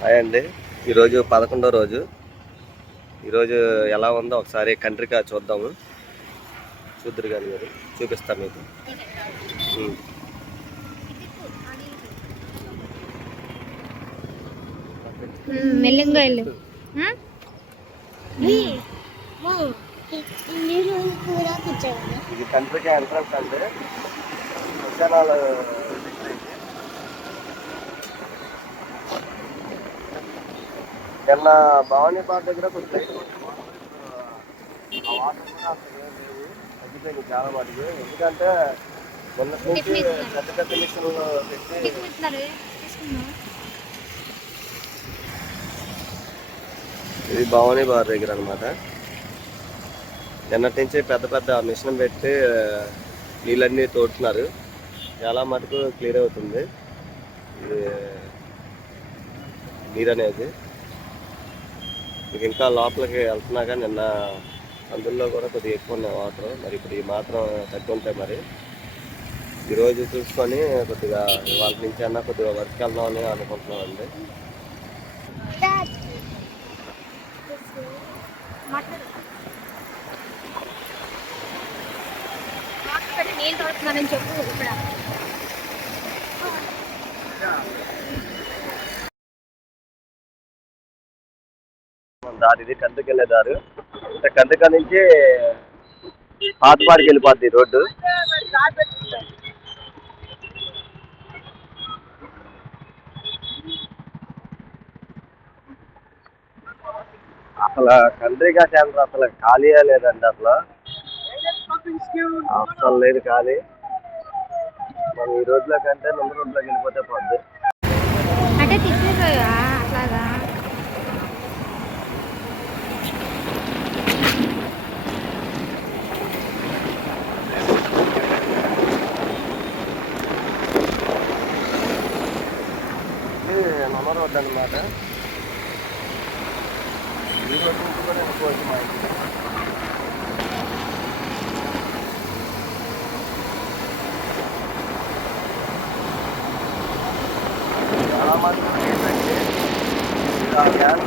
Hi అండి. ఈరోజు 11వ రోజు. ఈరోజు ఎలా ఉందో ఒకసారి కంట్రికా చూద్దాము. చూద్దరు కానీ మీరు చూపిస్తాను మీకు. మెల్లింగా వెళ్ళు. ఇది కంట్రికా ఎంట్రన్స్ అండి. శ్మశానాలు నిన్న భవానీ పార్క్ దగ్గర కొంచెం ఆ వాటర్ కూడా అసలు ఏం లేవు, తగ్గిపోయింది చాలా మటుకు. ఎందుకంటే నిన్న నుంచి పెద్ద పెద్ద మిషన్లు పెట్టి ఇది భవానీ బార్ దగ్గర అనమాట. నిన్నటి నుంచి పెద్ద పెద్ద మిషన్ పెట్టి నీళ్ళన్నీ తోడుతున్నారు. చాలా మటుకు క్లియర్ అవుతుంది ఇది నీరు అనేది. ఇంకా లోపలికి వెళ్తున్నాగా నిన్న అందులో కూడా కొద్దిగా ఎక్కువ ఉన్నాయి వాటర్. మరి ఇప్పుడు ఈ మాత్రం తగ్గి ఉంటాయి. మరి ఈరోజు చూసుకొని కొద్దిగా వాళ్ళ నుంచి అన్నా కొద్దిగా వర్క్ వెళ్దామని అనుకుంటున్నామండి. దారి ఇది కందుకు వెళ్ళే దారు. అంటే కందుక నుంచి పాతపాడికి వెళ్ళిపోద్ది రోడ్డు. అసలు కండ్రిగా సెంటర్ అసలు ఖాళీయే లేదండి. అసలు లేదు ఖాళీ. మనం ఈ రోడ్లో కంటే ముందు రోడ్లోకి వెళ్ళిపోతే పోద్ది. అంటే అట్లాగా నమ్మ రోడ్డు అనమాట. ఈ రోడ్డు నుంచి కూడా వెళ్ళిపోవచ్చు మా ఇంటికి. చాలా మంది ఏంటంటే ఇలా వ్యాన్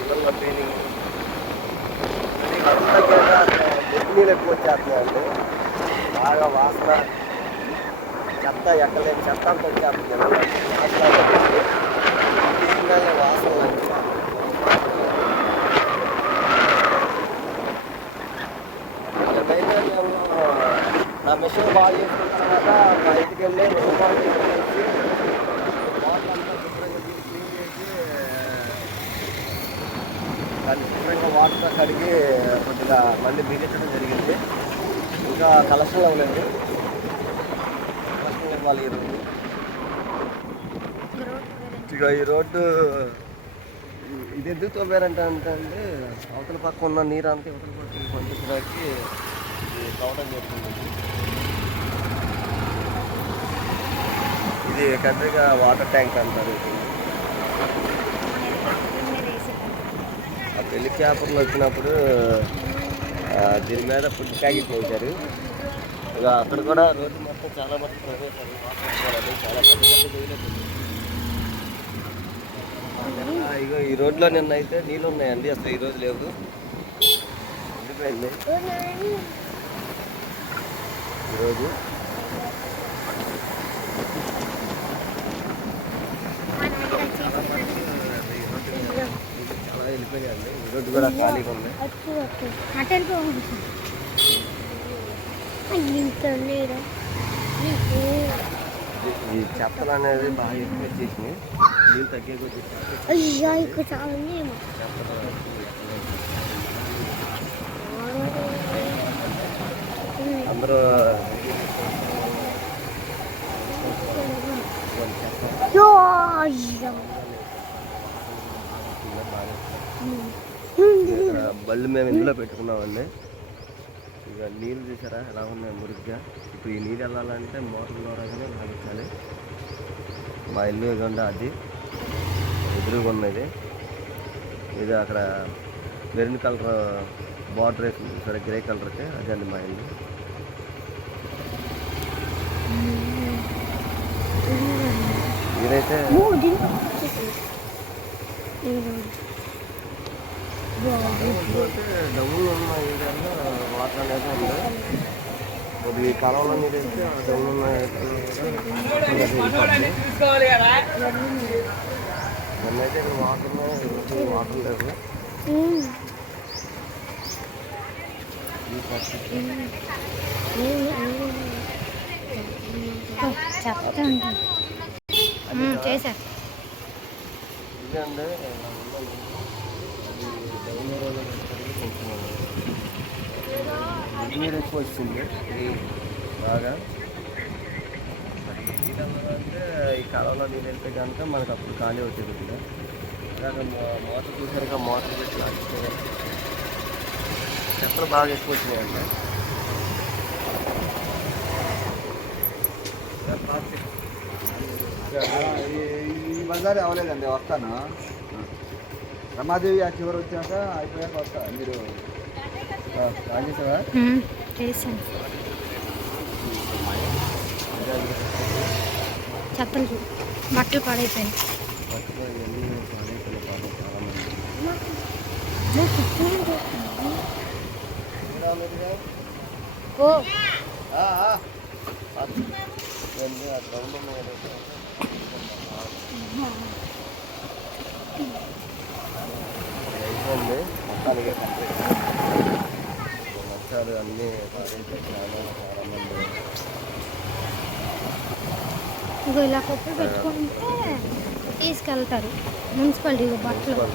ఇళ్ళల్లో క్లీనింగ్ నీళ్ళు ఎక్కువ వచ్చేస్తున్నాయండి. బాగా వాసన, చెత్త ఎక్కలేని చెత్త అంతా వచ్చేస్తుంది. వాసన నేనైతే నా మిషన్ బాగా చేసుకున్న తర్వాత బయటికి వెళ్ళి వాటర్ అంతా శుభ్రంగా క్లీన్ చేసి దాన్ని శుభ్రంగా వాటర్తో కడిగి కొద్దిగా మళ్ళీ బిగించడం జరిగింది. ఇంకా కలెక్షన్ అవ్వలేదు. కలెక్షన్ ఇవ్వాలి ఈరోజు. ఇక ఈ రోడ్డు ఇది ఎందుకు తవ్వారంటే అంటే అవతల పక్క ఉన్న నీరు అంతా ఇవతల పక్కకి పంపించడానికి తవ్వడం జరుగుతుంది. ఇది కంట్రీగా వాటర్ ట్యాంక్ అంటారు. ఆ పెళ్లి చేపలు వచ్చినప్పుడు దీని మీద ఫుడ్ ట్యాంక్ పోసారు. ఇక అక్కడ కూడా రోడ్డు మొత్తం చాలా మంది ప్రవేశాలు వాటర్ చాలా పెద్ద పెద్ద ఇగో ఈ రోడ్లో నిన్న అయితే నీళ్ళు ఉన్నాయండి. అసలు ఈరోజు లేవు, ఉండిపోయింది ఈరోజు. చాలా వెళ్ళిపోయాయండి. ఈ రోడ్డు కూడా ఖాళీగా ఉంది. ఈ చెత్తలు అనేది బాగా ఎక్కువ వచ్చేసినాయి. నీళ్ళు తగ్గే కొద్ది అందరూ బళ్ళు మేము ఇందులో పెట్టుకున్నామండి. ఇక నీళ్ళు చూసారా ఎలా ఉన్నాయి మురిగ్గా. ఇప్పుడు ఈ నీళ్ళు వెళ్ళాలంటే మోటార్ ద్వారాగానే లాగించాలి. మా ఇల్లు ఇదిగోండి, అది ఎదురుగా ఉన్నది. ఇది అక్కడ మెరూన్ కలర్ బార్డర్ వేసింది సరే, గ్రే కలర్కి. అదే అండి మా ఇల్లు. అంటే డౌన్ ఉన్న ఏరియాలో వాటర్ అనేది ఉంది. కొద్ది కాలంలో నీరు వెళ్తే ఆ డౌన్ ఉన్న మొన్నైతే ఇక్కడ వాటర్ వాటర్ లేదు. చెప్తా ఉంటాను చేశా. ఇదండి నీరు ఎక్కువ వచ్చింది బాగా. అంటే ఈ కాలంలో నీళ్ళు వెళ్తే కనుక మనకు అప్పుడు ఖాళీ అవుతుంది కొద్దిగా. అలాగే మోటార్ చూసారుగా, మోటార్ పెట్టి లాగిస్తే చెత్తలు బాగా ఎక్కువ వచ్చినాయండి. ఈ బజార్ అవ్వలేదండి, వస్తాను. రమాదేవి ఆ చివరి వచ్చాక అయిపోయాక వస్తా. మీరు లాగేసావా? చేశాను. చెత్తలు చూడు, బట్టలు పాడైపోయాయి. ఓ అయిపోయింది మొత్తానికి నచ్చారు అన్నీ చాలా మంది. ఇగో ఇలా కొప్పి పెట్టుకుంటే తీసుకెళ్తారు మున్సిపాలిటీ బట్టలు.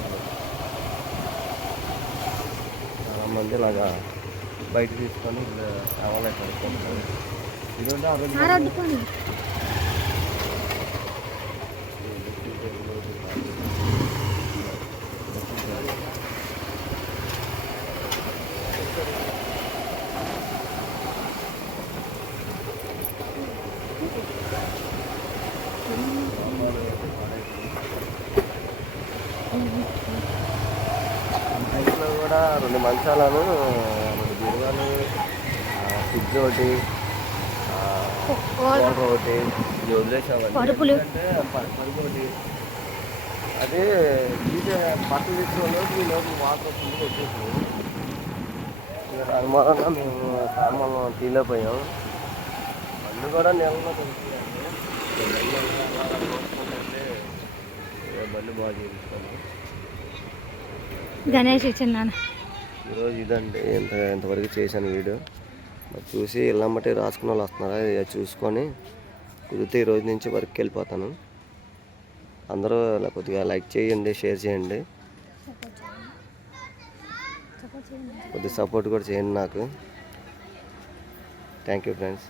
చాలా మంది ఇలాగా బయట తీసుకొని సామాన్లు పడుకుంటారు. ఈరోజు ఆరాధుకొని ఇంట్లో కూడా 2 మంచాలను, 2 బీరువాలు, ఫ్రిడ్జ్ ఒకటి, కూలర్ ఒకటి ఇది వదిలేసామండి. పరుపులు అంటే పరుపు ఒకటి. అదే తీసే బట్టలు తీసుకోలేదు, ఈ లోపు వాటర్ ఫుల్గా వచ్చేసింది. దాని మూలంగా మేము సామాన్లు తీలేకపోయాం. అన్నీ కూడా నెలలో దొరుకుతాయండి. బండి బాగా చేయించుకోండి. గణేష్ ఇచ్చిందాను. ఈరోజు ఇదండి ఇంతవరకు చేశాను వీడియో. మరి చూసి ఇళ్ళమ్మటి రాసుకున్న వాళ్ళు వస్తున్నారా చూసుకొని కుదిరితే ఈరోజు నుంచి వర్క్కి వెళ్ళిపోతాను. అందరూ కొద్దిగా లైక్ చేయండి, షేర్ చేయండి, కొద్దిగా సపోర్ట్ కూడా చేయండి నాకు. Thank you friends.